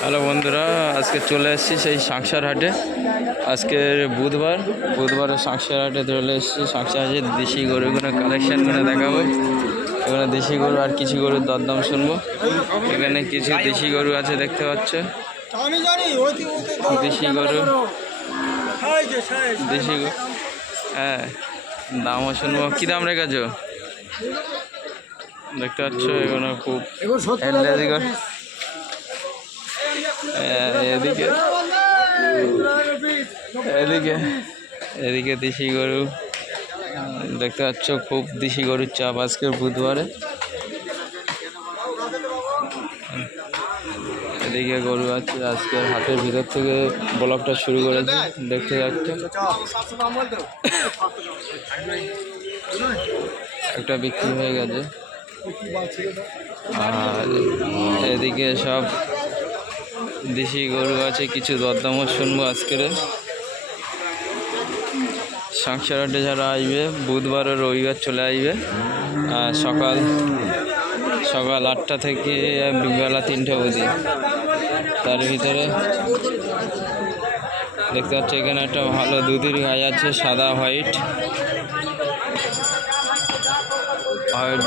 Hello বন্ধুরা, আজকে চলে এসেছি সেই সাংসার হাটে। আজকে বুধবারের সাংসার হাটে চলে এসেছি। সাংসার হাটে দেশি গরুগুলো কালেকশানগুলো দেখাবো। এখানে দেশি গরু আর কিছু গরুর দরদাম শুনবো। এখানে কিছু দেশি গরু আছে, দেখতে পাচ্ছ। দেশি গরু, হ্যাঁ, দামও শুনবো। কী দাম রেখেছো? দেখতে পাচ্ছ এখানে খুব এদিকে এদিকে এদিকে দেশি গরু দেখতে পাচ্ছ। খুব দেশি গরুর চাপ আজকের বুধবারে। এদিকে গরু আছে। আজকের হাটের ভিতর থেকে ব্লগটা শুরু করেছে, দেখতে যাচ্ছে। একটা বিক্রি হয়ে গেছে। আর এদিকে সব দেশি গরু আছে, কিছু দরদামও শুনবো আজকের। সাংসার হাটে যারা আসবে বুধবার ও রবিবার চলে আসবে। সকাল 8টা থেকে বেলা 3টে অবধি। তার ভিতরে দেখতে পাচ্ছি এখানে একটা ভালো দুধের গাই আছে, সাদা হোয়াইট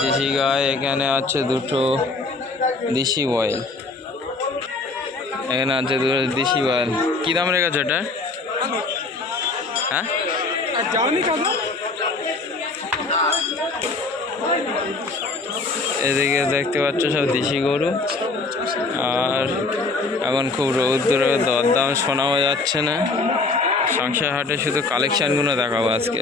দেশি গাই। এখানে আছে দুটো দেশি বয়েল। এখানে আছে দুটো দেশি বয়েল। কী দাম রেখেছো এটা? হ্যাঁ, এদিকে দেখতে পাচ্ছ সব দেশি গরু। আর এখন খুব রৌদ্র, দরদাম শোনাও যাচ্ছে না। সংসার হাটে শুধু কালেকশানগুলো দেখাবো আজকে।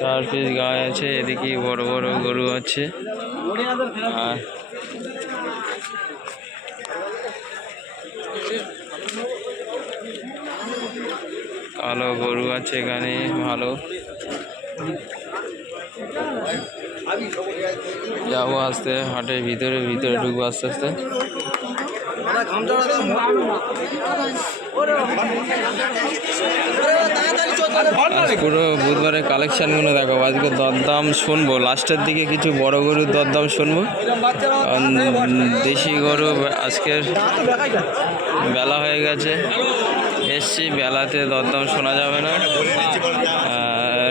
4 পিস গায়ে আছে। এদিকে বড় বড় গরু আছে। আর কালো গরু আছে এখানে ভালো। যাবো আস্তে হাটের ভিতরে ঢুকবো আস্তে আস্তে। পুরো বুধবারের কালেকশানগুলো দেখাবো। আজকে দরদাম শুনবো, লাস্টের দিকে কিছু বড় গরুর দরদাম শুনবো। দেশি গরু আজকের বেলা হয়ে গেছে, এসছি, বেলাতে দরদাম শোনা যাবে না।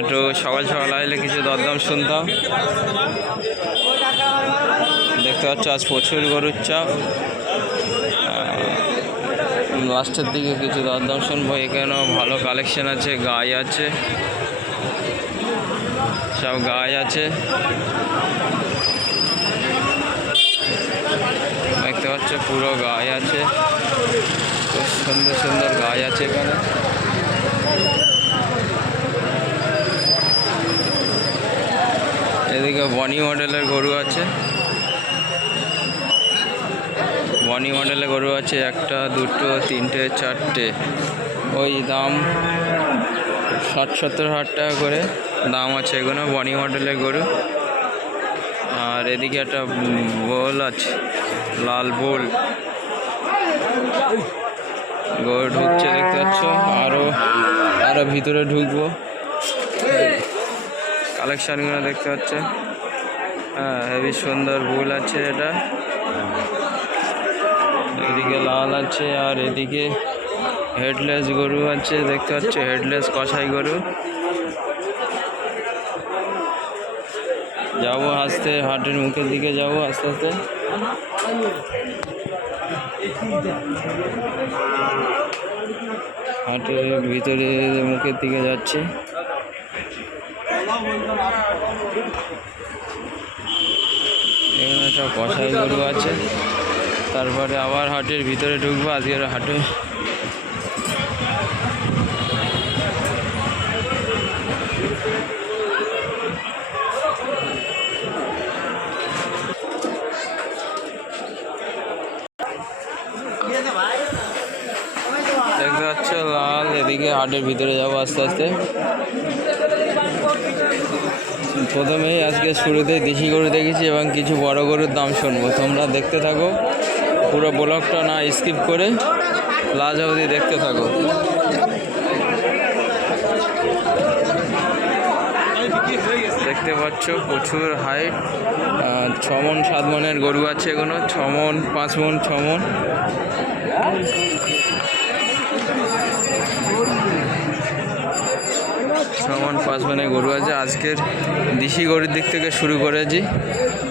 একটু সকাল আসলে কিছু দরদাম শুনতাম। দেখতে পাচ্ছ আজ প্রচুর গরুর চাপ। লাস্টের দিকে কিছু দরদাম শুনবো। এখানেও ভালো কালেকশন আছে, গাই আছে, সব গাই আছে। দেখতে পাচ্ছ পুরো গাই আছে, খুব সুন্দর সুন্দর গাই আছে এখানে। এদিকে বনি মডেলের গরু আছে, বনি মডেলের গরু আছে। 1, 2, 3, 4টে। ওই দাম 60-70 হাজার টাকা করে দাম আছে এগুলো, বনি মডেলের গরু। আর এদিকে একটা বোল আছে, লাল বোল। গরু ঢুকছে, দেখতে পাচ্ছ। আরো ভিতরে ঢুকবো, কালেকশানগুলো দেখতে পাচ্ছ। হ্যাঁ, হেবি সুন্দর বোল আছে এটা। এদিকে লাল আছে, আর এদিকে হেডলেস গরু আছে, দেখতে পাচ্ছ। হেডলেস কসাই গরু। যাবো আস্তে হাটের মুখের দিকে, যাবো আস্তে আস্তে। হাটের ভিতরে মুখের দিকে যাচ্ছে। এখানে সব কসাই গরু আছে। তারপরে আবার হাটের ভিতরে ঢুকবো আজকের হাটে। দেখতে পাচ্ছ লাল। এদিকে হাটের ভিতরে যাবো আস্তে আস্তে। প্রথমেই আজকে শুরুতে দেশি গরু দেখেছি এবং কিছু বড় গরুর দাম শুনবো। তোমরা দেখতে থাকো, পুরো ব্লগটা না স্কিপ করে লাস্ট অবধি দেখতে থাকো। দেখতে পাচ্ছ প্রচুর হাইট। 6 মণ 7 মণের গরু আছে, এগুলো 6 মণ 5 মণ 6 মণ। সমান 5 মণের গরু আছে। আজকের দেশি গরুর দিক থেকে শুরু করেছি,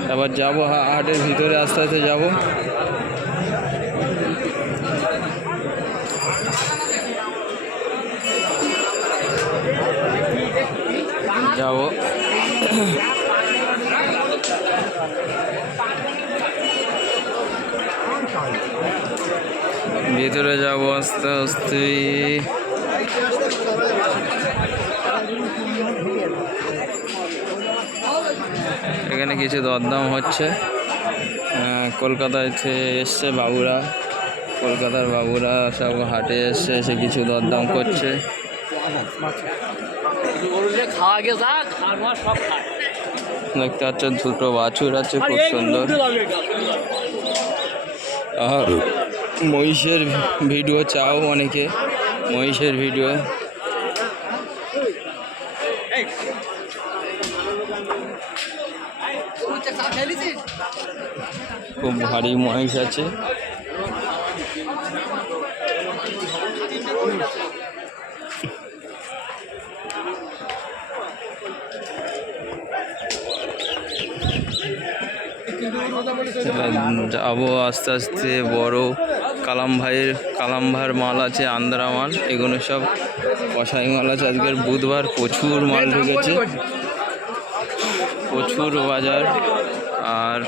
তারপর যাবো হাটের ভিতরে, আস্তে আস্তে যাবো। ভিতরে যাবো আস্তে আস্তে। এখানে কিছু দরদাম হচ্ছে। কলকাতায় এসছে বাবুরা, কলকাতার বাবুরা সব হাটে এসছে, এসে কিছু দরদাম করছে। দেখতে পাচ্ছেন দুটো বাছুর আছে, খুব সুন্দর। আর মহিষের ভিডিও চাও অনেকে, মহিষের ভিডিও। খুব ভারী মহিষ আছে। যাবো আস্তে আস্তে। বড় কালামভার মাল আছে, আন্দ্রা মাল, এগুলো সব কষাই মাল আছে। আজকের বুধবার প্রচুর মাল ঢুকেছে, প্রচুর বাজার। আর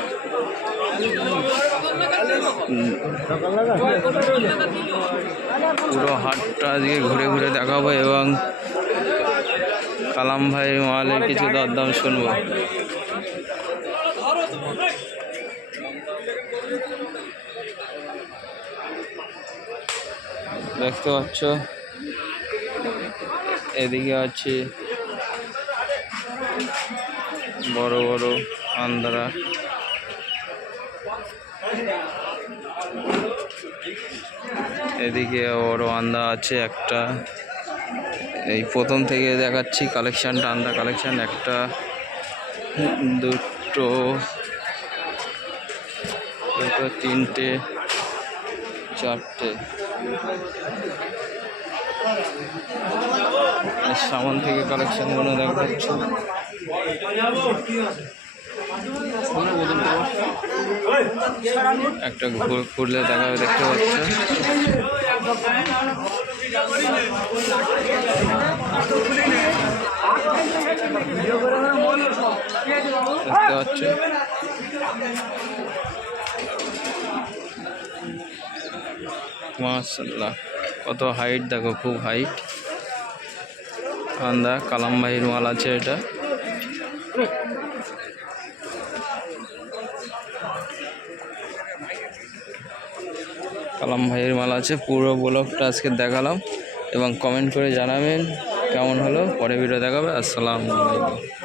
পুরো হাটটা আজকে ঘুরে ঘুরে দেখাবো এবং কালাম ভাই মালের কিছু দরদাম শুনবো। দেখতে পাচ্ছ এদিকে আছে বড় বড় আন্দ্রা, এদিকে বড় আন্দা আছে একটা। এই প্রথম থেকে দেখাচ্ছি কালেকশানটা, আন্দা কালেকশান। একটা, দুটো, তিনটে, চারটে। সামন থেকে কালেকশানগুলো দেখাচ্ছি। একটা ঘুরলে দেখাবে, দেখতে পাচ্ছ। দেখতে পাচ্ছ মাশাআল্লাহ, কত হাইট দেখো, খুব হাইট। আন্দা কালাম ভাইয়ের মাল আছে এটা। কালাম ভাইয়ের মাল আছে। পুরো ব্লগটা আজকে দেখালাম এবং কমেন্ট করে জানাবেন কেমন হলো। পরে ভিডিও দেখাবে। আসসালামু আলাইকুম।